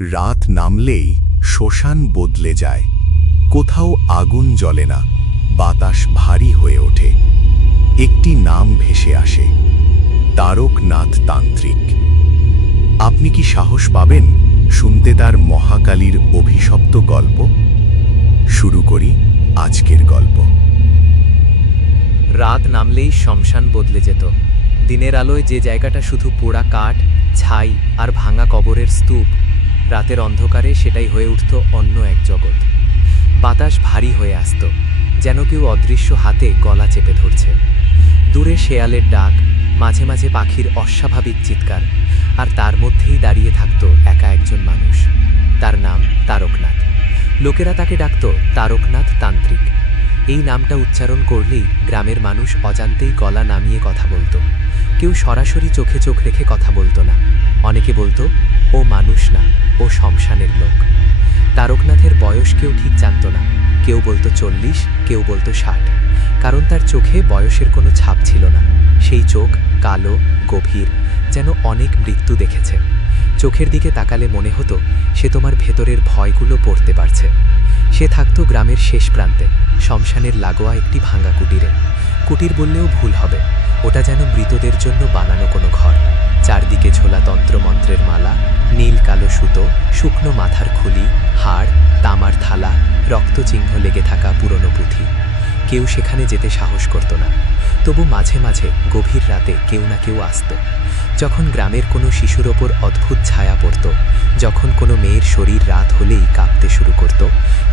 রাত নামলেই শ্মশান বদলে যায়। কোথাও আগুন জ্বলে না, বাতাস ভারী হয়ে ওঠে। একটি নাম ভেসে আসে, তারকনাথ তান্ত্রিক। আপনি কি সাহস পাবেন শুনতে তার মহাকালীর অভিশপ্ত গল্প? শুরু করি আজকের গল্প। রাত নামলেই শ্মশান বদলে যেত। দিনের আলোয় যে জায়গাটা শুধু পোড়া কাঠ, ছাই আর ভাঙা কবরের স্তূপ রাতের অন্ধকারে সেটাই হয়ে উঠত অন্য এক জগৎ। বাতাস ভারী হয়ে আসত, যেন কেউ অদৃশ্য হাতে গলা চেপে ধরছে। দূরে শেয়ালের ডাক, মাঝে মাঝে পাখির অস্বাভাবিক চিৎকার, আর তার মধ্যেই দাঁড়িয়ে থাকত একা একজন মানুষ। তার নাম তারকনাথ। লোকেরা তাকে ডাকত তারকনাথ তান্ত্রিক। এই নামটা উচ্চারণ করলেই গ্রামের মানুষ অজান্তেই গলা নামিয়ে কথা বলতো। কেউ সরাসরি চোখে চোখ রেখে কথা বলতো না। অনেকে বলতো ও মানুষ না, ও শমশানের লোক। তারকনাথের বয়স কেউ ঠিক জানত না, কেউ বলতো চল্লিশ, কেউ বলতো ষাট। কারণ তার চোখে বয়সের কোনো ছাপ ছিল না। সেই চোখ কালো, গভীর, যেন অনেক মৃত্যু দেখেছে। চোখের দিকে তাকালে মনে হতো, সে তোমার ভেতরের ভয়গুলো পড়তে পারছে। সে থাকতো গ্রামের শেষ প্রান্তে, শমশানের লাগোয়া একটি ভাঙা কুটিরে। কুটির বললেও ভুল হবে, ওটা যেন মৃতদের জন্য বানানো কোনো ঘর। চারদিকে ঝোলা তন্ত্রমন্ত্রের মালা, নীল কালো সুতো, শুকনো মাথার খুলি, হাড়, তামার থালা রক্তচিহ্ন লেগে থাকা পুরনো পুঁথি। কেউ সেখানে যেতে সাহস করত না। তবু মাঝে মাঝে গভীর রাতে কেউ না কেউ আসত। যখন গ্রামের কোনো শিশুর ওপর অদ্ভুত ছায়া পড়ত, যখন কোনো মেয়ের শরীর রাত হলেই কাঁপতে শুরু করত,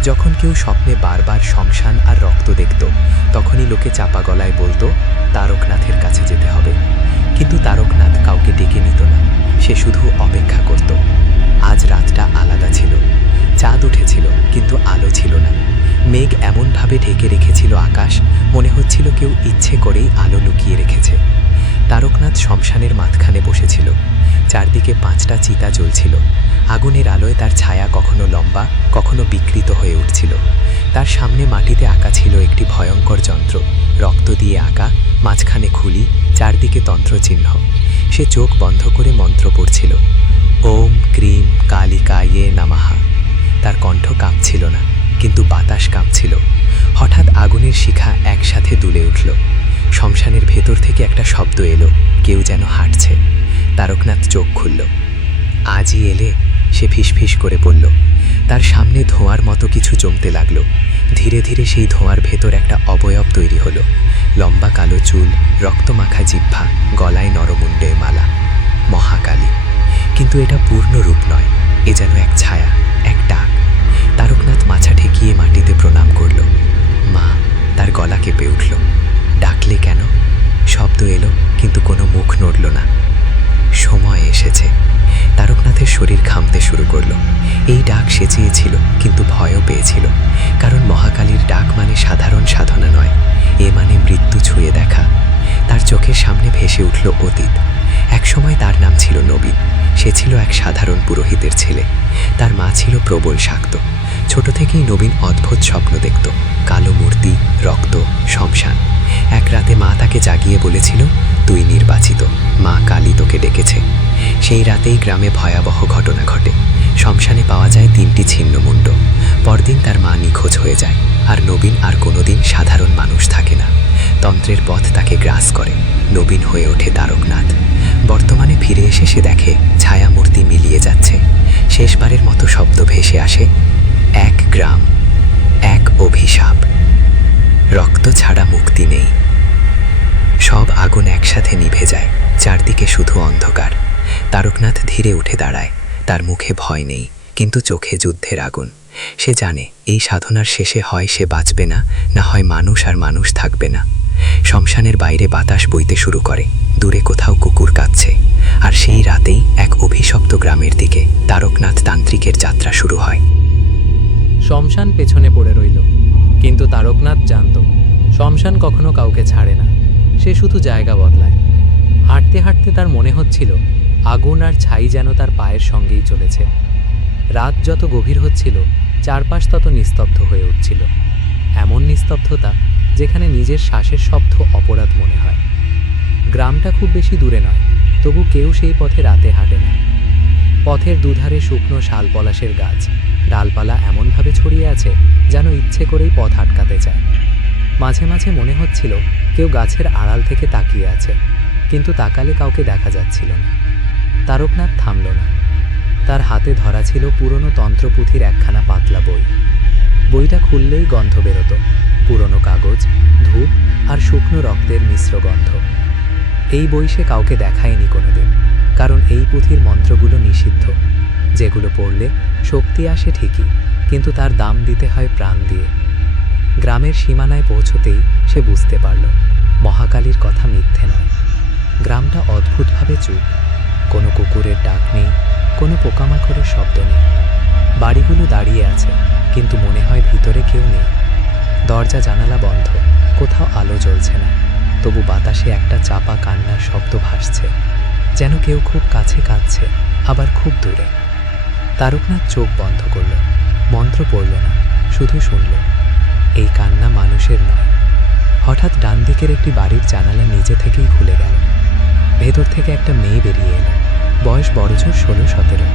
যখন কেউ স্বপ্নে বারবার শ্মশান আর রক্ত দেখত, তখনই লোকে চাপা গলায় বলতো, তারকনাথের কাছে যেতে হবে। কিন্তু তারকনাথ কাউকে ডেকে নিত না। সে শুধু অপেক্ষা করত। আজ রাতটা আলাদা ছিল। চাঁদ উঠেছিল, কিন্তু আলো ছিল না। মেঘ এমনভাবে ঢেকে রেখেছিল আকাশ, মনে হচ্ছিল কেউ ইচ্ছে করেই আলো লুকিয়ে রেখেছে। তারকনাথ শমশানের মাঝখানে বসেছিল। চারদিকে পাঁচটা চিতা জ্বলছিল। আগুনের আলোয় তার ছায়া কখনো লম্বা, কখনো বিকৃত হয়ে উঠছিল। তার সামনে মাটিতে আঁকা ছিল একটি ভয়ঙ্কর যন্ত্র। রক্ত দিয়ে আঁকা, মাঝখানে খুলি, চারদিকে তন্ত্রচিহ্ন। সে চোখ বন্ধ করে মন্ত্র পড়ছিল, ওম ক্রিম কালিকায়ে নামাহা। তার কণ্ঠ কাঁপছিল না, কিন্তু বাতাস কাঁপছিল। হঠাৎ আগুনের শিখা একসাথে দুলে উঠল। শ্মশানের ভেতর থেকে একটা শব্দ এলো, কেউ যেন হাঁটছে। তারকনাথ চোখ খুলল। আজই এলে? সে ফিসফিস করে পড়ল তার সামনে ধোঁয়ার মতো কিছু জমতে লাগল। ধীরে ধীরে সেই ধোঁয়ার ভেতর একটা অবয়ব তৈরি হলো। লম্বা কালো চুল, রক্তমাখা জিহ্বা, গলায় নরমুণ্ডে মালা। মহাকালী। কিন্তু এটা পূর্ণ রূপ নয়, এ যেন এক ছায়া, এক ডাক। তারকনাথ মাছা ঠেকিয়ে মাটিতে প্রণাম করল। মা, তার গলা কেঁপে উঠল। ডাকলে কেন? শব্দ এলো, কিন্তু কোনো মুখ নড়ল না। সময় এসেছে। তারকনাথের শরীর ঘামতে শুরু করল। এই ডাক সে চেয়েছিল, কিন্তু ভয়ও পেয়েছিল। কারণ মহাকালীর ডাক মানে সাধারণ সাধনা নয়, এ মানে মৃত্যু ছুঁয়ে দেখা। তার চোখের সামনে ভেসে উঠল অতীত। এক সময় তার নাম ছিল নবীন। সে ছিল এক সাধারণ পুরোহিতের ছেলে। তার মা ছিল প্রবল শাক্ত। ছোট থেকেই নবীন অদ্ভুত স্বপ্ন দেখত। কালো মূর্তি, রক্ত, শমশান। এক রাতে মা তাকে জাগিয়ে বলেছিল, তুই নির্বাচিত। মা কালী তোকে ডেকেছে। সেই রাতেই গ্রামে ভয়াবহ ঘটনা ঘটে। শমশানে পাওয়া যায় তিনটি ছিন্নমুণ্ড পরদিন তার মা নিখোঁজ হয়ে যায়, আর নবীন আর কোনোদিন সাধারণ মানুষ থাকে না। তন্ত্রের পথ তাকে গ্রাস করে। নবীন হয়ে ওঠে তারকনাথ। বর্তমানে ফিরে এসে সে দেখে, ছায়ামূর্তি মিলিয়ে যাচ্ছে। শেষবারের মতো শব্দ ভেসে আসে এক গ্রাম, এক অভিশাপ। রক্ত ছাড়া মুক্তি নেই। সব আগুন একসাথে নিভে যায়, চারদিকে শুধু অন্ধকার। তারকনাথ ধীরে উঠে দাঁড়ায়, তার মুখে ভয় নেই, কিন্তু চোখে যুদ্ধের আগুন। সে জানে, এই সাধনার শেষে হয় সে বাঁচবে না না হয় মানুষ আর মানুষ থাকবে না। শ্মশানের বাইরে বাতাস বইতে শুরু করে, দূরে কোথাও কুকুর কাঁদছে। আর সেই রাতেই এক অভিশপ্ত গ্রামের দিকে তারকনাথ তান্ত্রিকের যাত্রা শুরু হয়। শ্মশান পেছনে পড়ে রইল। কিন্তু তারকনাথ জানত, শমশান কখনো কাউকে ছাড়ে না। সে শুধু জায়গা বদলায়। হাঁটতে হাঁটতে তার মনে হচ্ছিল, আগুন আর ছাই যেন তার পায়ের সঙ্গেই চলেছে। রাত যত গভীর হচ্ছিল, চারপাশ তত নিস্তব্ধ হয়ে উঠছিল। এমন নিস্তব্ধতা যেখানে নিজের শ্বাসের শব্দ অপরাধ মনে হয়। গ্রামটা খুব বেশি দূরে নয়, তবু কেউ সেই পথে রাতে হাঁটে না। পথের দুধারে শুকনো শাল পলাশের গাছ ডালপালা এমনভাবে ছড়িয়ে আছে যেন ইচ্ছে করেই পথ আটকাতে চায়। মাঝে মাঝে মনে হচ্ছিল কেউ গাছের আড়াল থেকে তাকিয়ে আছে, কিন্তু তাকালে কাউকে দেখা যাচ্ছিল না। তারকনাথ থামল না। তার হাতে ধরা ছিল পুরনো তন্ত্রপুথির একখানা পাতলা বই। বইটা খুললেই গন্ধ বেরোত, পুরনো কাগজ, ধূপ আর শুকনো রক্তের মিশ্র গন্ধ। এই বই সে কাউকে দেখায়নি কোনোদিন, কারণ এই পুঁথির মন্ত্রগুলো নিষিদ্ধ। যেগুলো পড়লে শক্তি আসে ঠিকই, কিন্তু তার দাম দিতে হয় প্রাণ দিয়ে। গ্রামের সীমানায় পৌঁছতেই সে বুঝতে পারল, মহাকালীর কথা মিথ্যে নয়। গ্রামটা অদ্ভুতভাবে চুপ। কোনো কুকুরের ডাক নেই, কোনো পোকামাকড়ের শব্দ নেই। বাড়িগুলো দাঁড়িয়ে আছে, কিন্তু মনে হয় ভিতরে কেউ নেই। দরজা জানালা বন্ধ, কোথাও আলো জ্বলছে না। তবু বাতাসে একটা চাপা কান্নার শব্দ ভাসছে। যেন কেউ খুব কাছে কাঁদছে, আবার খুব দূরে। তারকনাথ চোখ বন্ধ করল। মন্ত্র পড়ল না, শুধু শুনল। এই কান্না মানুষের নয়। হঠাৎ ডান দিকের একটি বাড়ির জানালা নিজে থেকেই খুলে গেল। ভেতর থেকে একটা মেয়ে বেরিয়ে এলো। বয়স বড়জোর ষোলো, সতেরো।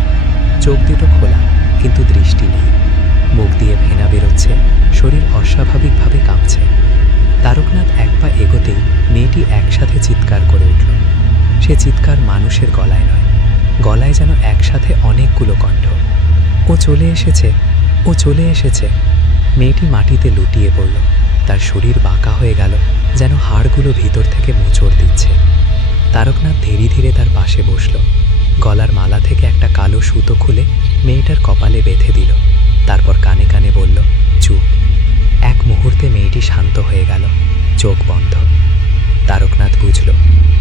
চোখ দুটো খোলা, কিন্তু দৃষ্টি নেই। মুখ দিয়ে ভেনা বেরোচ্ছে, শরীর অস্বাভাবিকভাবে কাঁপছে। তারকনাথ এক পা এগোতেই মেয়েটি একসাথে চিৎকার করে উঠল। সে চিৎকার মানুষের গলায় নয় গলায় যেন একসাথে অনেকগুলো কণ্ঠ। ও চলে এসেছে, ও চলে এসেছে। মেয়েটি মাটিতে লুটিয়ে পড়ল। তার শরীর বাঁকা হয়ে গেল, যেন হাড়গুলো ভিতর থেকে মোচড় দিচ্ছে। তারকনাথ ধীরে ধীরে তার পাশে বসল। গলার মালা থেকে একটা কালো সুতো খুলে মেয়েটার কপালে বেঁধে দিল। তারপর কানে কানে বলল, চুপ। এক মুহূর্তে মেয়েটি শান্ত হয়ে গেল, চোখ বন্ধ। তারকনাথ বুঝল,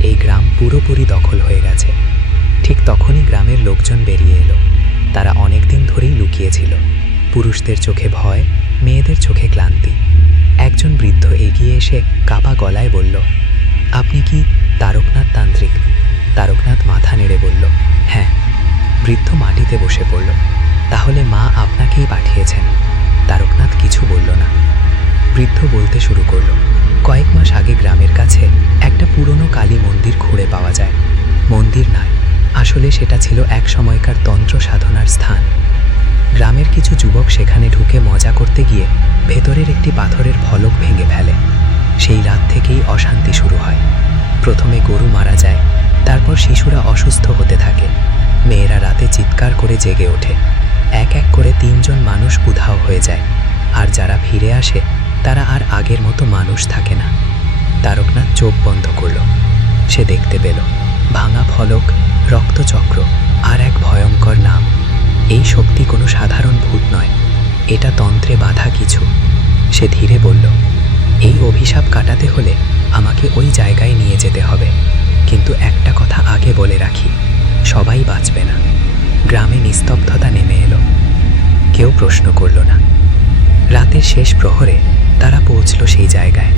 এই গ্রাম পুরোপুরি দখল হয়ে গেছে। ঠিক তখনই গ্রামের লোকজন বেরিয়ে এলো। তারা অনেক দিন ধরেই লুকিয়েছিল। পুরুষদের চোখে ভয়, মেয়েদের চোখে ক্লান্তি। একজন বৃদ্ধ এগিয়ে এসে কাপা গলায় বলল, আপনি কি তারকনাথ তান্ত্রিক? তারকনাথ মাথা নেড়ে বলল হ্যাঁ। বৃদ্ধ মাটিতে বসে পড়ল। তাহলে মা আপনাকেই পাঠিয়েছেন? তারকনাথ কিছু বলল না। বৃদ্ধ বলতে শুরু করল, কয়েক মাস আগে গ্রামের কাছে একটা পুরনো কালী মন্দির খুঁড়ে পাওয়া যায়। মন্দির নয় আসলে সেটা ছিল এক সময়কার তন্ত্র সাধনার স্থান। গ্রামের কিছু যুবক সেখানে ঢুকে মজা করতে গিয়ে ভেতরের একটি পাথরের ফলক ভেঙে ফেলে। সেই রাত থেকেই অশান্তি শুরু হয়। প্রথমে গরু মারা যায়, তারপর শিশুরা অসুস্থ হতে থাকে। মেয়েরা রাতে চিৎকার করে জেগে ওঠে। এক এক করে তিনজন মানুষ উধাও হয়ে যায়। আর যারা ফিরে আসে, তারা আর আগের মতো মানুষ থাকে না। তারকনাথ চোখ বন্ধ করল। সে দেখতে পেল, ভাঙা ফলক রক্তচক্র আর এক ভয়ঙ্কর নাম। এই শক্তি কোনো সাধারণ ভূত নয়। এটা তন্ত্রে বাধা কিছু। সে ধীরে বলল, এই অভিশাপ কাটাতে হলে আমাকে ওই জায়গায় নিয়ে যেতে হবে। কিন্তু একটা কথা আগে বলে রাখি, সবাই বাঁচবে না। গ্রামে নিস্তব্ধতা নেমে এলো। কেউ প্রশ্ন করল না। রাতের শেষ প্রহরে তারা পৌঁছল সেই জায়গায়।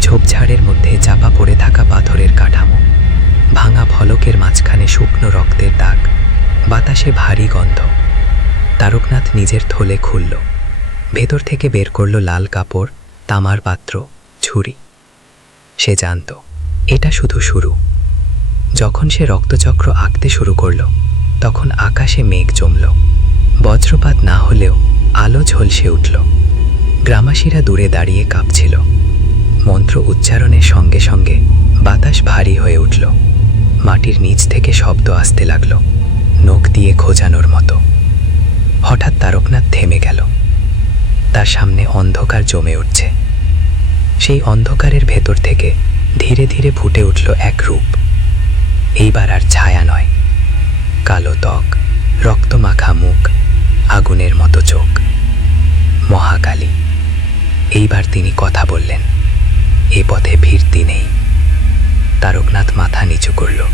ঝোপঝাড়ের মধ্যে চাপা পড়ে থাকা পাথরের কাঠামো। ভাঙা ফলকের মাঝখানে শুকনো রক্তের দাগ। বাতাসে ভারী গন্ধ। তারকনাথ নিজের থলে খুলল। ভেতর থেকে বের করল লাল কাপড়, তামার পাত্র, ছুরি। সে জানত, এটা শুধু শুরু। যখন সে রক্তচক্র আঁকতে শুরু করল, তখন আকাশে মেঘ জমল। বজ্রপাত না হলেও আলো ঝলসে উঠল। গ্রামাসীরা দূরে দাঁড়িয়ে কাঁপছিল। মন্ত্র উচ্চারণের সঙ্গে সঙ্গে বাতাস ভারী হয়ে উঠল। মাটির নিচ থেকে শব্দ আসতে লাগল, নখ দিয়ে খোঁজানোর মতো। হঠাৎ তারকনাথ থেমে গেল। তার সামনে অন্ধকার জমে উঠছে। সেই অন্ধকারের ভেতর থেকে ধীরে ধীরে ফুটে উঠল এক রূপ। এইবার আর ছায়া নয়। কালো ত্বক, রক্তমাখা মুখ, আগুনের মতো চোখ। মহাকালী। এইবার তিনি কথা বললেন। এ পথে ফিরতি নেই। তারকনাথ মাথা নিচু করল।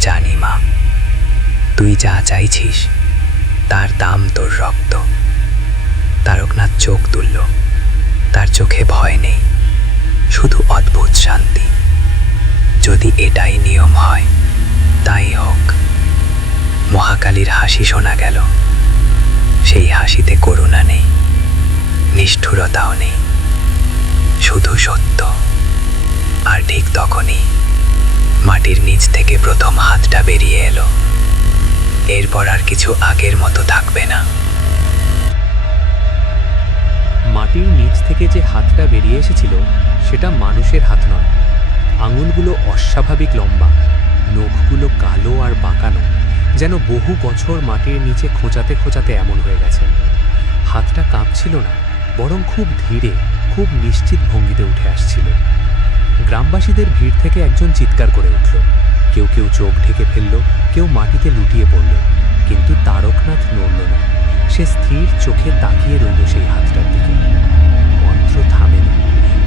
জানি মা, তুই যা চাইছিস, তার দাম তোর রক্ত। তারকনাথ চোখ তুলল। তার চোখে ভয় নেই, শুধু অদ্ভুত শান্তি। যদি এটাই নিয়ম হয়, তাই হোক। মহাকালীর হাসি শোনা গেল। সেই হাসিতে করুণা নেই, নিষ্ঠুরতাও নেই। শুধু সত্য। ঠিক তখনই মাটির নিচ থেকে প্রথম হাতটা বেরিয়ে এলো। এরপর আর কিছু আগের মতো থাকবে না। মাটির নিচ থেকে যে হাতটা বেরিয়ে এসেছিল, সেটা মানুষের হাত নয়। আঙুলগুলো অস্বাভাবিক লম্বা, নখগুলো কালো আর বাঁকানো, যেন বহু বছর মাটির নিচে খোঁচাতে খোঁচাতে এমন হয়ে গেছে। হাতটা কাঁপছিল না, বরং খুব ধীরে, খুব নিশ্চিত ভঙ্গিতে উঠে আসছিল। গ্রামবাসীদের ভিড় থেকে একজন চিৎকার করে উঠল। কেউ কেউ চোখ ঢেকে ফেলল, কেউ মাটিতে লুটিয়ে পড়ল, কিন্তু তারকনাথ নড়ল না। সে স্থির চোখে তাকিয়ে রইল সেই হাতটার দিকে। মন্ত্র থামেনি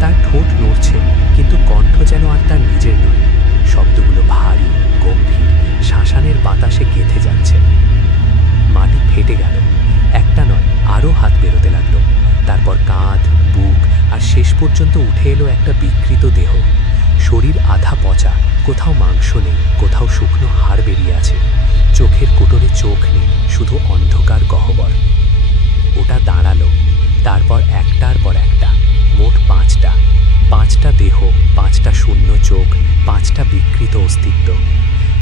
তার ঠোঁট নড়ছে, কিন্তু কণ্ঠ যেন আর তার নিজের কোথাও মাংস নেই, কোথাও শুকনো হাড় বেরিয়ে আছে। চোখের কোটরে চোখ নেই, শুধু অন্ধকার গহ্বর। ওটা দাঁড়াল, তারপর একটার পর একটা, মোট পাঁচটা। পাঁচটা দেহ, পাঁচটা শূন্য চোখ, পাঁচটা বিকৃত অস্তিত্ব।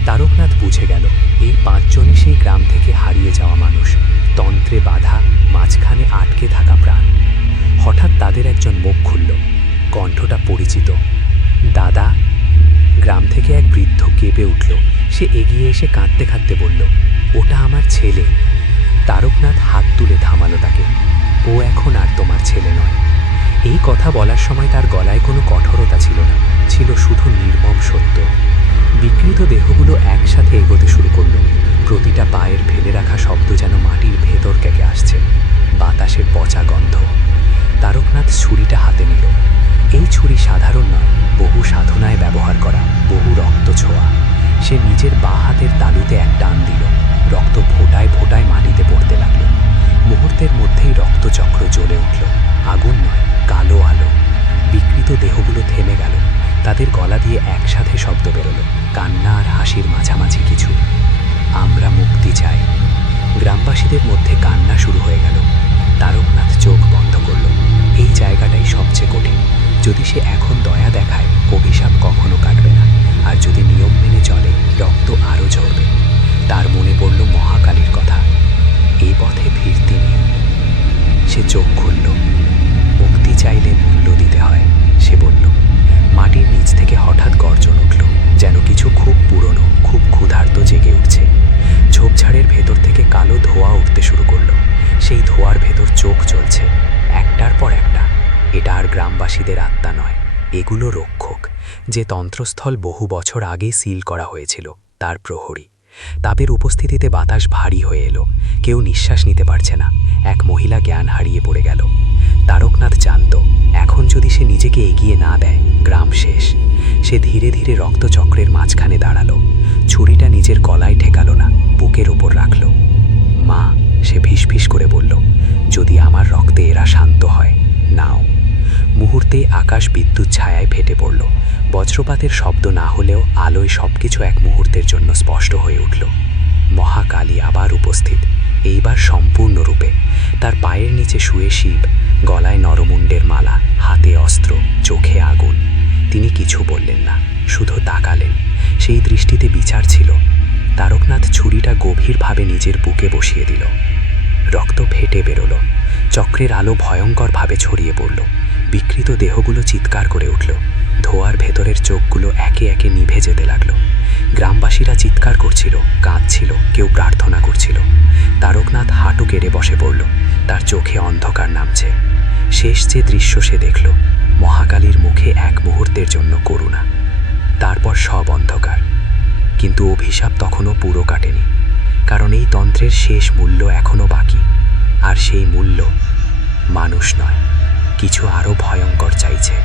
তারকনাথ বুঝে গেল, এই পাঁচজনই সেই গ্রাম থেকে হারিয়ে যাওয়া মানুষ। তন্ত্রে বাধা, মাঝখানে আটকে থাকা প্রাণ। হঠাৎ তাদের একজন মুখ খুলল, কণ্ঠটা পরিচিত। কেঁপে উঠল। সে এগিয়ে এসে কাঁদতে কাঁদতে বলল, ওটা আমার ছেলে। তারকনাথ হাত তুলে থামালো তাকে। ও এখন আর তোমার ছেলে নয়। এই কথা বলার সময় তার গলায় কোনো কঠোরতা ছিল না, ছিল শুধু নির্মম সত্য। বিকৃত দেহগুলো একসাথে এগোতে শুরু করল। প্রতিটা পায়ের ফেলে রাখা শব্দ যেন মাটির ভেতর কেকে আসছে। বাতাসে পচা গন্ধ। তারকনাথ ছুরিটা হাতে নিল। এই ছুরি সাধারণ নয়। বহু সাধনায় ব্যবহার করা, বহু রক্ত ছোঁয়া। সে নিজের বাঁ হাতের তালুতে এক টান দিল। রক্ত ফোটায় ফোটায় মাটিতে পড়তে লাগল। মুহূর্তের মধ্যেই রক্তচক্র জ্বলে উঠল। আগুন নয়, কালো আলো। বিকৃত দেহগুলো থেমে গেল। তাদের গলা দিয়ে একসাথে শব্দ বেরোলো। কান্না আর হাসির মাঝামাঝি কিছু। আমরা মুক্তি চাই। গ্রামবাসীদের মধ্যে কান্না শুরু হয়ে গেল। সে এখন দয়া দেখায়, অভিশাপ কখনো কাটবে না। আর যদি নিয়ম মেনে চলে, রক্ত আরও ঝরবে। তার মনে পড়ল মহাকালীর কথা। এ পথে ফিরতি নেই। সে চোখ খুলল। মুক্তি চাইলে মূল্য দিতে হয়, সে বলল। মাটির নিচ থেকে হঠাৎ গর্জন উঠল, যেন কিছু খুব পুরনো, খুব ক্ষুধার্ত জেগে উঠছে। ঝোপঝাড়ের ভেতর থেকে কালো ধোঁয়া উঠতে শুরু করল। সেই ধোঁয়ার ভেতর চোখ জ্বলছে। একটার পর একটা। এটা আর গ্রামবাসীদের আত্মা নয়, এগুলো রক্ষক, যে তন্ত্রস্থল বহু বছর আগে সিল করা হয়েছিল, তার প্রহরী। তাপের উপস্থিতিতে বাতাস ভারী হয়ে এলো, কেউ নিঃশ্বাস নিতে পারছে না, এক মহিলা জ্ঞান হারিয়ে পড়ে গেল। তারকনাথ জানত, এখন যদি সে নিজেকে এগিয়ে না দেয়, গ্রাম শেষ। সে ধীরে ধীরে রক্তচক্রের মাঝখানে দাঁড়াল, ছুরিটা নিজের গলায় ঠেকালো না, বুকের ওপর রাখল। মা, সে ফিসফিস করে বলল, যদি আমার রক্তে এরা শান্ত হয়, নাও। মুহূর্তেই আকাশ বিদ্যুৎ ছায়ায় ফেটে পড়ল। বজ্রপাতের শব্দ না হলেও আলোয় সবকিছু এক মুহূর্তের জন্য স্পষ্ট হয়ে উঠল। মহাকালী আবার উপস্থিত, এইবার সম্পূর্ণরূপে। তার পায়ের নিচে শুয়ে শিব, গলায় নরমুণ্ডের মালা, হাতে অস্ত্র, চোখে আগুন। তিনি কিছু বললেন না, শুধু তাকালেন। সেই দৃষ্টিতে বিচার ছিল। তারকনাথ ছুরিটা গভীরভাবে নিজের বুকে বসিয়ে দিল। রক্ত ফেটে বেরোলো। চক্রের আলো ভয়ঙ্করভাবে ছড়িয়ে পড়ল। বিকৃত দেহগুলো চিৎকার করে উঠল। ধোয়ার ভেতরের চোখগুলো একে একে নিভে যেতে লাগল। গ্রামবাসীরা চিৎকার করছিল, কাঁদছিল, কেউ প্রার্থনা করছিল। তারকনাথ হাঁটু কেড়ে বসে পড়ল, তার চোখে অন্ধকার নামছে। শেষ যে দৃশ্য সে দেখল, মহাকালীর মুখে এক মুহূর্তের জন্য করুণা। তারপর সব অন্ধকার। কিন্তু অভিশাপ তখনও পুরো কাটেনি, কারণ এই তন্ত্রের শেষ মূল্য এখনও বাকি, আর সেই মূল্য মানুষ নয়। কিছু আরও ভয়ঙ্কর চাইছে।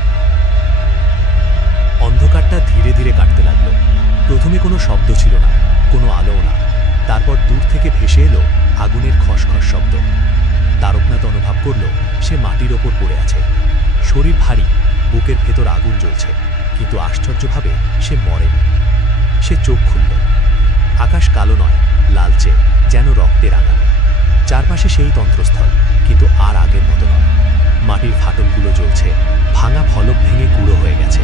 অন্ধকারটা ধীরে ধীরে কাটতে লাগল। প্রথমে কোনো শব্দ ছিল না, কোনো আলোও না। তারপর দূর থেকে ভেসে এলো আগুনের খসখস শব্দ। তারকনাথ অনুভব করল, সে মাটির ওপর পড়ে আছে। শরীর ভারী, বুকের ভেতর আগুন জ্বলছে, কিন্তু আশ্চর্যভাবে সে মরেনি। সে চোখ খুলল। আকাশ কালো নয়, লালচে, যেন রক্তে রাঙানো। চারপাশে সেই তন্ত্রস্থল, কিন্তু আর আগের মতো নয়। মাটির ফাটলগুলো জ্বলছে। ভাঙা ফলক ভেঙে গুঁড়ো হয়ে গেছে।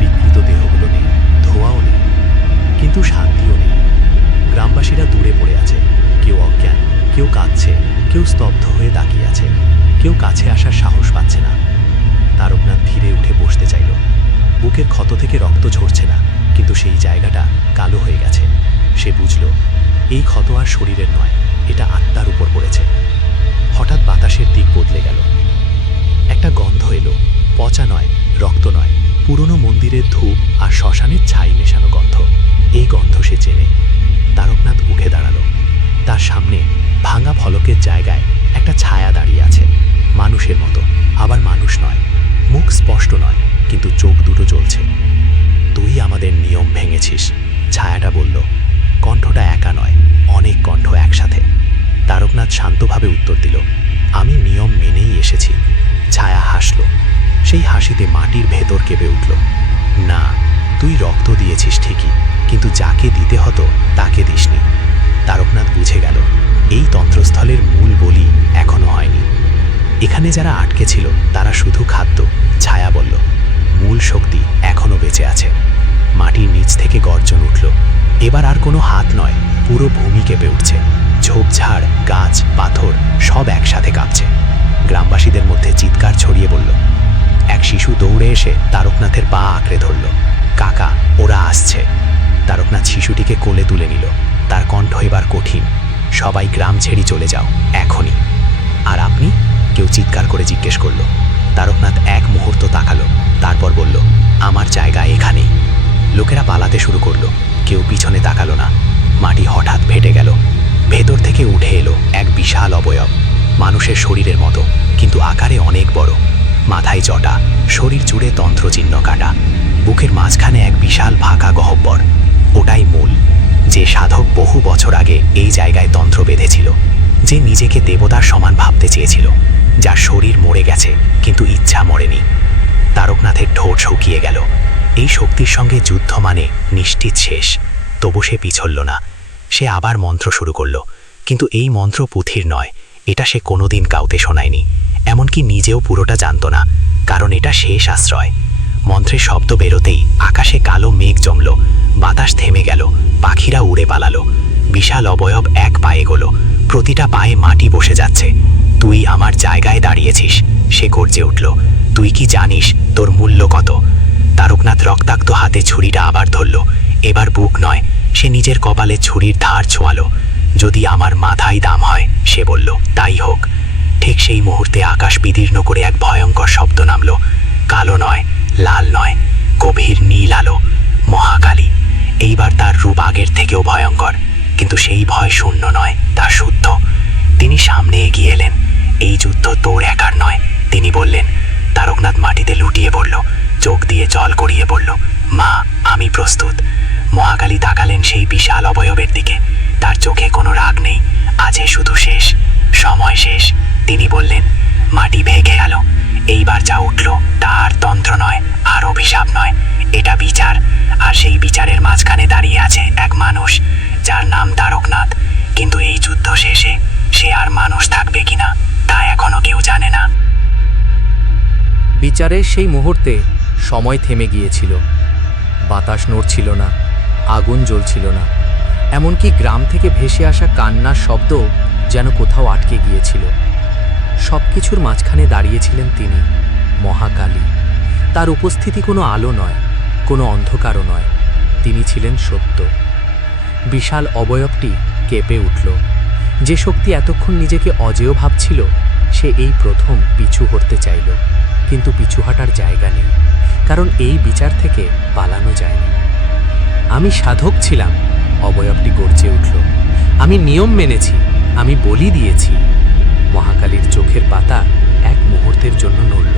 বিকৃত দেহগুলো নেই, ধোঁয়াও নেই, কিন্তু শান্তিও নেই। গ্রামবাসীরা দূরে পড়ে আছে। কেউ অজ্ঞান, কেউ কাঁদছে, কেউ স্তব্ধ হয়ে তাকিয়ে আছে। কেউ কাছে আসার সাহস পাচ্ছে না। তারকনাথ ধীরে উঠে বসতে চাইল। বুকের ক্ষত থেকে রক্ত ঝরছে না, কিন্তু সেই জায়গাটা কালো হয়ে গেছে। সে বুঝল, এই ক্ষত আর শরীরের নয়, এটা আত্মার উপর পড়েছে। হঠাৎ বাতাসের দিক বদলে গেল। একটা গন্ধ এলো। পচা নয়, রক্ত নয়। পুরনো মন্দিরের ধূপ আর শ্মশানের ছাই মেশানো গন্ধ। এই গন্ধ সে চেনে। তারকনাথ উঠে দাঁড়াল। তার সামনে ভাঙা ফলকের জায়গায় একটা ছায়া দাঁড়িয়ে আছে। মানুষের মতো। আবার মানুষ নয়। মুখ স্পষ্ট নয়, কিন্তু চোখ দুটো জ্বলছে। তুই আমাদের নিয়ম ভেঙেছিস, ছায়াটা বলল। কণ্ঠটা একা নয়, অনেক কণ্ঠ একসাথে। তারকনাথ শান্তভাবে উত্তর দিল, আমি নিয়ম মেনেই এসেছি। ছায়া হাসল। সেই হাসিতে মাটির ভেতর কেঁপে উঠল। না, তুই রক্ত দিয়েছিস ঠিকই, কিন্তু যাকে দিতে হতো তাকে দিসনি। তারকনাথ বুঝে গেল, এই তন্ত্রস্থলের মূল বলি এখনও হয়নি। এখানে যারা আটকে ছিল, তারা শুধু খাদ্য, ছায়া বলল। মূল শক্তি এখনও বেঁচে আছে। মাটির নিচ থেকে গর্জন উঠল। এবার আর কোনো হাত নয়, পুরো ভূমি কেঁপে উঠছে। ঝোপঝাড়, গাছ, পাথর সব একসাথে কাঁপছে। গ্রামবাসীদের মধ্যে চিৎকার ছড়িয়ে পড়ল। এক শিশু দৌড়ে এসে তারকনাথের পা আঁকড়ে ধরল। কাকা, ওরা আসছে। তারকনাথ শিশুটিকে কোলে তুলে নিল। তার কণ্ঠ এবার কঠিন। সবাই গ্রাম ছেড়ে চলে যাও, এখনই। আর আপনি? কেউ চিৎকার করে জিজ্ঞেস করল। তারকনাথ এক মুহূর্ত তাকালো, তারপর বলল, আমার জায়গা এখানেই। লোকেরা পালাতে শুরু করল। কেউ পিছনে তাকালো না। মাটি হঠাৎ ফেটে গেল। ভেতর থেকে উঠে এলো এক বিশাল অবয়ব। মানুষের শরীরের মতো, কিন্তু আকারে অনেক বড়। মাথায় জটা, শরীর জুড়ে তন্ত্রচিহ্ন কাটা। বুকের মাঝখানে এক বিশাল ফাঁকা গহব্বর। ওটাই মূল, যে সাধক বহু বছর আগে এই জায়গায় তন্ত্র বেঁধেছিল, যে নিজেকে দেবতার সমান ভাবতে চেয়েছিল, যার শরীর মরে গেছে, কিন্তু ইচ্ছা মরেনি। তারকনাথের ঠোঁট শুকিয়ে গেল। এই শক্তির সঙ্গে যুদ্ধ মানে নিশ্চিত শেষ। তবু সে পিছলল না। সে আবার মন্ত্র শুরু করল, কিন্তু এই মন্ত্র পুঁথির নয়। এটা সে কোনোদিন কাউতে শোনায়নি, এমনকি নিজেও পুরোটা জানতো না, কারণ এটা শেষ আশ্রয়। মন্ত্রের শব্দ বেরোতেই আকাশে কালো মেঘ জমল, বাতাস থেমে গেল, পাখিরা উড়ে পালালো, বিশাল অবয়ব এক পায়ে গেল প্রতিটা পায়ে মাটি বসে যাচ্ছে। তুই আমার জায়গায় দাঁড়িয়েছিস, সে গর্জে উঠল, তুই কি জানিস তোর মূল্য কত? তারকনাথ রক্তাক্ত হাতে ছুরিটা আবার ধরল, এবার বুক নয়, সে নিজের কপালে ছুরির ধার ছোঁয়ালো যদি আমার মাথায় দাম হয়, সে বলল, তাই হোক। ঠিক সেই মুহূর্তে আকাশ বিদীর্ণ করে এক ভয়ঙ্কর শব্দ নামল। কালো নয়, লাল নয়, গভীর নীল আলো, মহাকালী। এইবার তার রূপ আগের থেকেও ভয়ঙ্কর, কিন্তু সেই ভয় শূন্য নয়, তা শুদ্ধ। তিনি সামনে এগিয়ে এলেন। এই যুদ্ধ তোর একার নয়, তিনি বললেন। তারকনাথ মাটিতে লুটিয়ে পড়ল, চোখ দিয়ে জল করিয়ে বলল মা, আমি প্রস্তুত। মহাকালী তাকালেন সেই বিশাল অবয়বের দিকে। তার চোখে কোনো রাগ নেই। আজে শুধু শেষ। সময় শেষ। তিনি বললেন, মাটি ভেঙে গেল। এইবার যা উঠল তা আর তন্ত্র নয়, আর অভিশাপ নয়। এটা বিচার। আর সেই বিচারের মাঝখানে দাঁড়িয়ে আছে এক মানুষ, যার নাম তারকনাথ। কিন্তু এই যুদ্ধ শেষে সে আর মানুষ থাকবে কিনা, তা এখনও কেউ জানে না। বিচারের সেই মুহূর্তে সময় থেমে গিয়েছিল। বাতাস নড়ছিল না, আগুন জ্বলছিল না। এমনকি গ্রাম থেকে ভেসে আসা কান্নার শব্দ যেন কোথাও আটকে গিয়েছিল। সব কিছুর মাঝখানে দাঁড়িয়েছিলেন তিনি, মহাকালী। তার উপস্থিতি কোনো আলো নয়, কোনো অন্ধকারও নয়। তিনি ছিলেন সত্য। বিশাল অবয়বটি কেঁপে উঠল। যে শক্তি এতক্ষণ নিজেকে অজেয় ভাবছিল, সে এই প্রথম পিছু হটতে চাইল। কিন্তু পিছু হাঁটার জায়গা নেই, কারণ এই বিচার থেকে পালানো যায়নি। আমি সাধক ছিলাম অবয়বটি গর্জে উঠল। আমি নিয়ম মেনেছি, আমি বলি দিয়েছি। মহাকালীর চোখের পাতা এক মুহূর্তের জন্য নড়ল।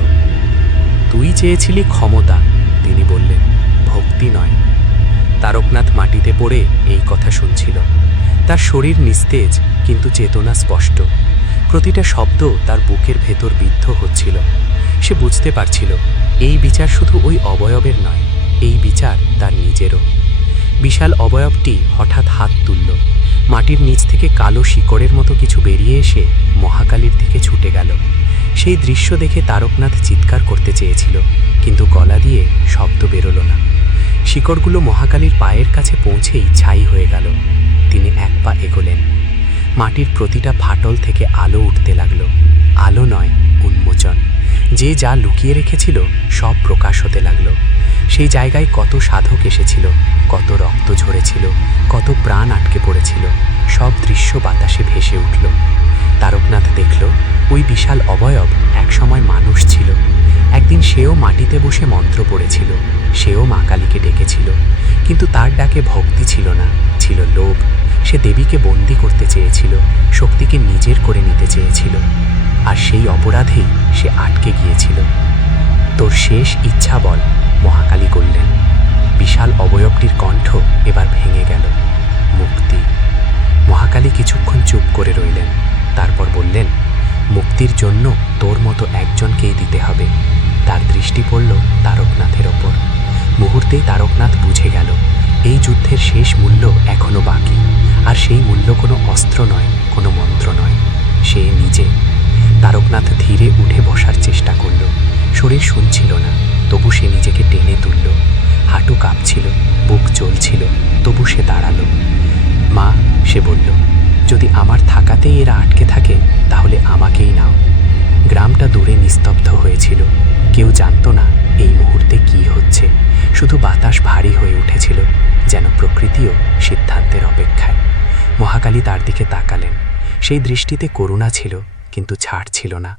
তুই চেয়েছিলি ক্ষমতা, তিনি বললেন, ভক্তি নয়। তারকনাথ মাটিতে পড়ে এই কথা শুনছিল। তার শরীর নিস্তেজ, কিন্তু চেতনা স্পষ্ট। প্রতিটা শব্দ তার বুকের ভেতর বিদ্ধ হচ্ছিল। সে বুঝতে পারছিল, এই বিচার শুধু ওই অবয়বের নয়, এই বিচার তার নিজেরও। বিশাল অবয়বটি হঠাৎ হাত তুলল। মাটির নিচ থেকে কালো শিকড়ের মতো কিছু বেরিয়ে এসে মহাকালীর দিকে ছুটে গেল। সেই দৃশ্য দেখে তারকনাথ চিৎকার করতে চেয়েছিল, কিন্তু গলা দিয়ে শব্দ বেরোলো না। শিকড়গুলো মহাকালীর পায়ের কাছে পৌঁছেই ছাই হয়ে গেল। তিনি এক পা এগোলেন। মাটির প্রতিটা ফাটল থেকে আলো উঠতে লাগল। আলো নয়, উন্মোচন। যে যা লুকিয়ে রেখেছিল সব প্রকাশ হতে লাগল। সেই জায়গায় কত সাধক এসেছিল, কত রক্ত ঝরেছিল, কত প্রাণ আটকে পড়েছিল, সব দৃশ্য বাতাসে ভেসে উঠল। তারকনাথ দেখল, ওই বিশাল অবয়ব একসময় মানুষ ছিল। একদিন সেও মাটিতে বসে মন্ত্র পড়েছিল, সেও মা কালীকে ডেকেছিল, কিন্তু তার ডাকে ভক্তি ছিল না, ছিল লোভ। সে দেবীকে বন্দি করতে চেয়েছিল, শক্তিকে নিজের করে নিতে চেয়েছিল, আর সেই অপরাধেই সে আটকে গিয়েছিল। তোর শেষ ইচ্ছা বল, মহাকালী করলেন বিশাল অবয়বটির কণ্ঠ এবার ভেঙে গেল। মুক্তি। মহাকালী কিছুক্ষণ চুপ করে রইলেন। তারপর বললেন, মুক্তির জন্য তোর মতো একজনকেই দিতে হবে। তার দৃষ্টি পড়ল তারকনাথের ওপর। মুহূর্তেই তারকনাথ বুঝে গেল, এই যুদ্ধের শেষ মূল্য এখনও বাকি। আর সেই মূল্য কোনো অস্ত্র নয়, কোনো মন্ত্র নয়। সে নিজে তারকনাথ ধীরে উঠে বসার চেষ্টা করল। শরীর শুনছিল না, তবু সে নিজেকে টেনে তুলল। হাঁটু কাঁপছিল, বুক চলছিল তবু সে দাঁড়াল। মা, সে বলল, যদি আমার থাকাতেই এরা আটকে থাকে, তাহলে আমাকেই নাও। গ্রামটা দূরে নিস্তব্ধ হয়েছিল। কেউ জানতো না এই মুহূর্তে কি হচ্ছে। শুধু বাতাস ভারী হয়ে উঠেছিল, যেন প্রকৃতিও সিদ্ধান্তের অপেক্ষায়। মহাকালী তার দিকে তাকালেন। সেই দৃষ্টিতে করুণা ছিল, কিন্তু ছাড় ছিল না।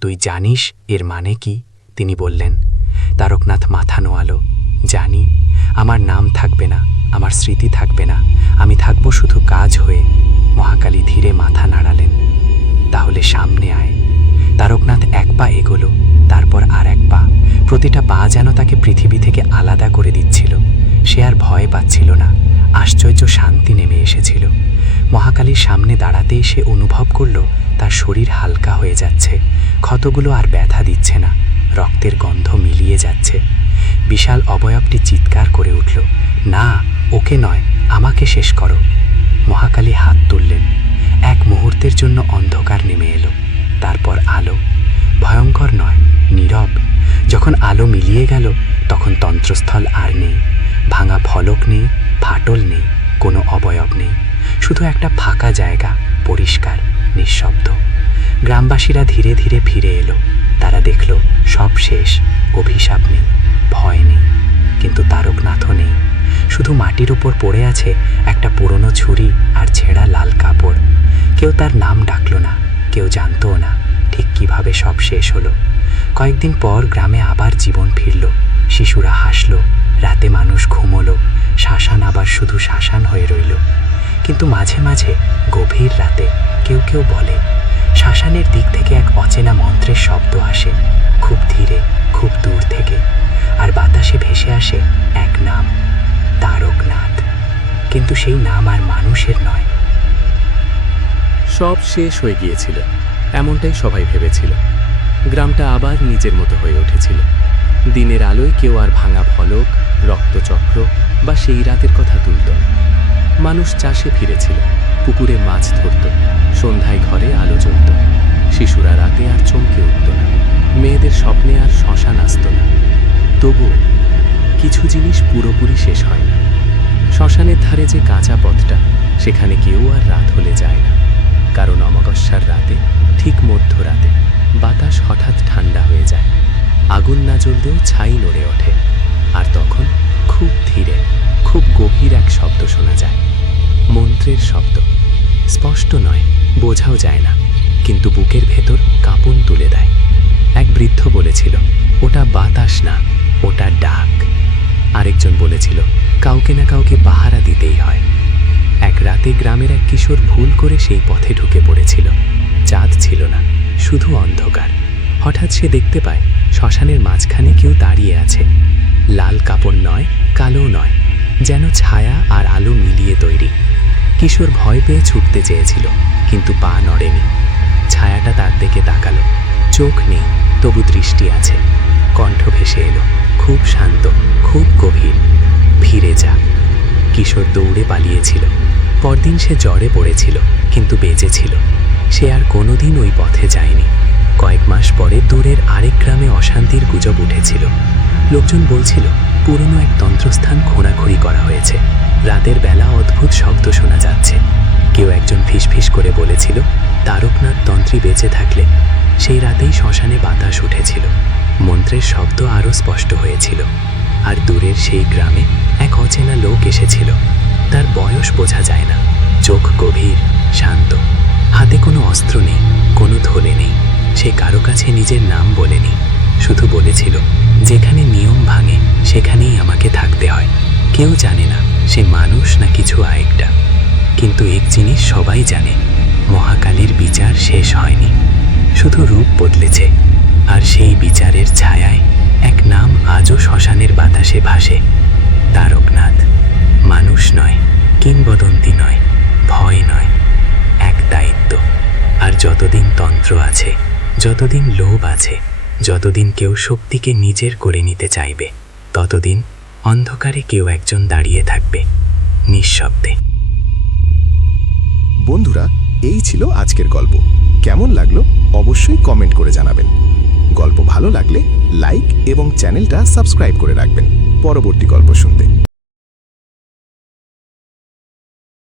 তুই জানিস এর মানে কি? তিনি বললেন। তারকনাথ মাথা নোয়ালো। জানি, আমার নাম থাকবে না, আমার স্মৃতি থাকবে না। আমি থাকব শুধু কাজ হয়ে। মহাকালী ধীরে মাথা নাড়ালেন। তাহলে সামনে আয়। তারকনাথ এক পা এগোলো, তারপর আর এক পা। প্রতিটা পা যেন তাকে পৃথিবী থেকে আলাদা করে দিচ্ছিল। সে আর ভয় পাচ্ছিল না। আশ্চর্য শান্তি নেমে এসেছিল। মহাকালীর সামনে দাঁড়াতেই সে অনুভব করল, তার শরীর হালকা হয়ে যাচ্ছে। ক্ষতগুলো আর ব্যথা দিচ্ছে না। রক্তের গন্ধ মিলিয়ে যাচ্ছে। বিশাল অবয়বটি চিৎকার করে উঠল, না, ওকে নয়, আমাকে শেষ করো। মহাকালী হাত তুললেন। এক মুহূর্তের জন্য অন্ধকার নেমে এলো। তারপর আলো। ভয়ঙ্কর নয়, নীরব। যখন আলো মিলিয়ে গেল, তখন তন্ত্রস্থল আর নেই। ভাঙা ফলক নেই ফাটল নেই, কোনো অবয়ব নেই। শুধু একটা ফাঁকা জায়গা, পরিষ্কার, নিঃশব্দ। গ্রামবাসীরা ধীরে ধীরে ফিরে এলো। তারা দেখল, সব শেষ, অভিশাপ নেই, ভয় নেই। কিন্তু তারকনাথও নেই। শুধু মাটির উপর পড়ে আছে একটা পুরনো ছুরি আর ছেঁড়া লাল কাপড়। কেউ তার নাম ডাকলো না, কেউ জানতও না ঠিক কীভাবে সব শেষ হলো। কয়েকদিন পর গ্রামে আবার জীবন ফিরল। শিশুরা হাসলো রাতে মানুষ ঘুমোলো শ্মশান আবার শুধু শ্মশান হয়ে রইল। কিন্তু মাঝে মাঝে, গভীর রাতে কেউ কেউ বলে শ্মশানের দিক থেকে এক অচেনা মন্ত্রের শব্দ আসে, খুব ধীরে, খুব দূর থেকে, আর বাতাসে ভেসে আসে এক নাম, তারকনাথ। কিন্তু সেই নাম আর মানুষের নয়। সব শেষ হয়ে গিয়েছিল, এমনটাই সবাই ভেবেছিল। গ্রামটা আবার নিজের মতো হয়ে উঠেছিল। দিনের আলোয় কেউ আর ভাঙা ফলক, রক্তচক্র বা সেই রাতের কথা তুলত না। মানুষ চাষে ফিরেছিল, পুকুরে মাছ ধরত, সন্ধ্যায় ঘরে আলো জ্বলত। শিশুরা রাতে আর চমকে উঠত না, মেয়েদের স্বপ্নে আর শ্মশান আসত না। তবুও কিছু জিনিস পুরোপুরি শেষ হয় না। শ্মশানের ধারে যে কাঁচা পথটা, সেখানে কেউ আর রাত হলে যায় না। কারণ অমাবস্যার আগুন ছাই নড়ে ওঠে, আর তখন খুব ধীরে, খুব গভীর এক শব্দ শোনা যায়। মন্ত্রের শব্দ। স্পষ্ট নয়, বোঝাও যায় না, কিন্তু বুকের ভেতর কাঁপন তুলে দেয়। এক বৃদ্ধ বলেছিল, ওটা বাতাস না, ওটা ডাক। আরেকজন বলেছিল, কাউকে না কাউকে পাহারা দিতেই হয়। এক রাতে গ্রামের এক কিশোর ভুল করে সেই পথে ঢুকে পড়েছিল। চাঁদ ছিল না, শুধু অন্ধকার। হঠাৎ সে দেখতে পায় শ্মশানের মাঝখানে কেউ দাঁড়িয়ে আছে। লাল কাপড় নয়, কালো নয়, যেন ছায়া আর আলো মিলিয়ে তৈরি। কিশোর ভয় পেয়ে ছুটতে চেয়েছিল, কিন্তু পা নড়েনি। ছায়াটা তার দিকে তাকালো। চোখ নেই, তবু দৃষ্টি আছে। কণ্ঠ ভেসে এলো, খুব শান্ত, খুব গভীর। ফিরে যা। কিশোর দৌড়ে পালিয়েছিল। পরদিন সে জ্বরে পড়েছিল, কিন্তু বেঁচেছিল সে আর কোনোদিন ওই পথে যায়নি। কয়েক মাস পরে দূরের আরেক গ্রামে অশান্তির গুজব উঠেছিল। লোকজন বলছিল, পুরনো এক তন্ত্রস্থান খোঁড়াখুড়ি করা হয়েছে। রাতের বেলা অদ্ভুত শব্দ শোনা যাচ্ছে। কেউ একজন ফিসফিস করে বলেছিল, তারকনাথ তন্ত্রী বেঁচে থাকলে সেই রাতেই শ্মশানে বাতাস উঠেছিল। মন্ত্রের শব্দ আরও স্পষ্ট হয়েছিল। আর দূরের সেই গ্রামে এক অচেনা লোক এসেছিল। তার বয়স বোঝা যায় না। চোখ গভীর, শান্ত। হাতে কোনো অস্ত্র নেই, কোনো থলে নেই। সে কারও কাছে নিজের নাম বলেনি, শুধু বলেছিল, যেখানে নিয়ম ভাঙে, সেখানেই আমাকে থাকতে হয়। কেউ জানে না সে মানুষ না কিছু আরেকটা। কিন্তু এক জিনিস সবাই জানে, মহাকালীর বিচার শেষ হয়নি। শুধু রূপ বদলেছে, আর সেই বিচারের ছায়ায় এক নাম আজও শ্মশানের বাতাসে ভাসে। তারকনাথ, মানুষ নয়, কিংবদন্তি নয়, ভয় নয়, এক দায়িত্ব। আর যতদিন তন্ত্র আছে যতদিন লোভ আছে, যতদিন কেউ শক্তিকে নিজের করে নিতে চাইবে, ততদিন অন্ধকারে কেউ একজন দাঁড়িয়ে থাকবে, নিঃশব্দে। বন্ধুরা, এই ছিল আজকের গল্প। কেমন লাগল অবশ্যই কমেন্ট করে জানাবেন। গল্প ভালো লাগলে লাইক এবং চ্যানেলটা সাবস্ক্রাইব করে রাখবেন। পরবর্তী গল্প শুনতে।